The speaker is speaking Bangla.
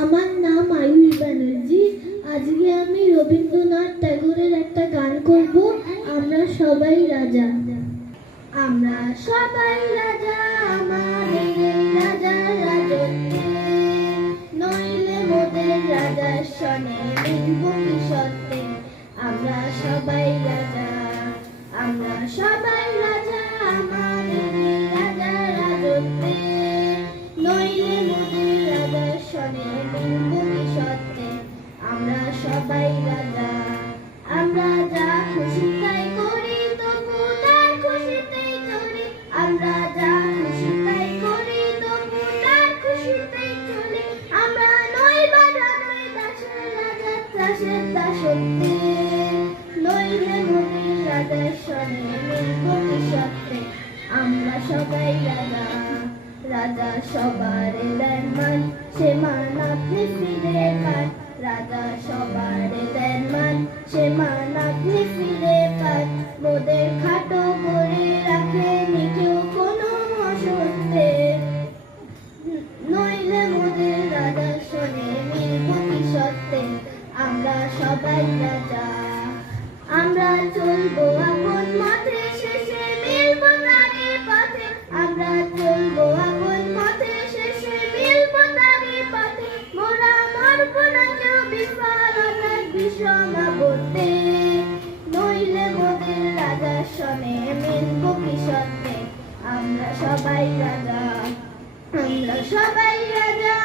আমার নাম আয়ুষ ব্যানার্জি। আজকে আমি রবীন্দ্রনাথ ট্যাগোরের একটা গান করব, আমরা সবাই রাজা। আমরা সবাই রাজা, আমাদের এই রাজার রাজত্বে, নইলে মোদের রাজার সনে মিলব কি সত্যে। আমরা সবাই রাজা, আমরা সবাই রাজা, আমাদের এই রাজার রাজত্বে, নইলে মোদের রাজার সনে মিলব কি সত্যে। আমরা সবাই রাজা, আমরা যা খুশি তাই করি, তবু তার খুশিতেই চলি। আমরা যা খুশি তাই করি, তবু তার খুশিতেই চলি। আমরা নই বাধা, নই দাসের রাজা, দাসের দাসত্বে, নইলে মোদের রাজার সনে মিলব কি সত্যে। আমরা সবাই রাজা, রাজা সবার দেন মান, সে মান আপনি ফিরে পান। রাজা সবার দেন মান, সে মান আপনি ফিরে পান। মোদের খাটো করে রাখেনি কেউ কোনো অসত্যে, নইলে মোদের রাজার সনে মিলব কি সত্যে। আমরা সবাই রাজা, আমরা চলবো আপন মতে, শেষে মিলব তারই পথে। আমরা চলবো আপন মতে, শেষে মিলব তারই পথে। মোরা মরব না কেউ বিফলতার বিষম আবর্তে, নইলে মোদের রাজার সনে মিলব কি সত্যে। আমরা সবাই রাজা, আমরা সবাই রাজা,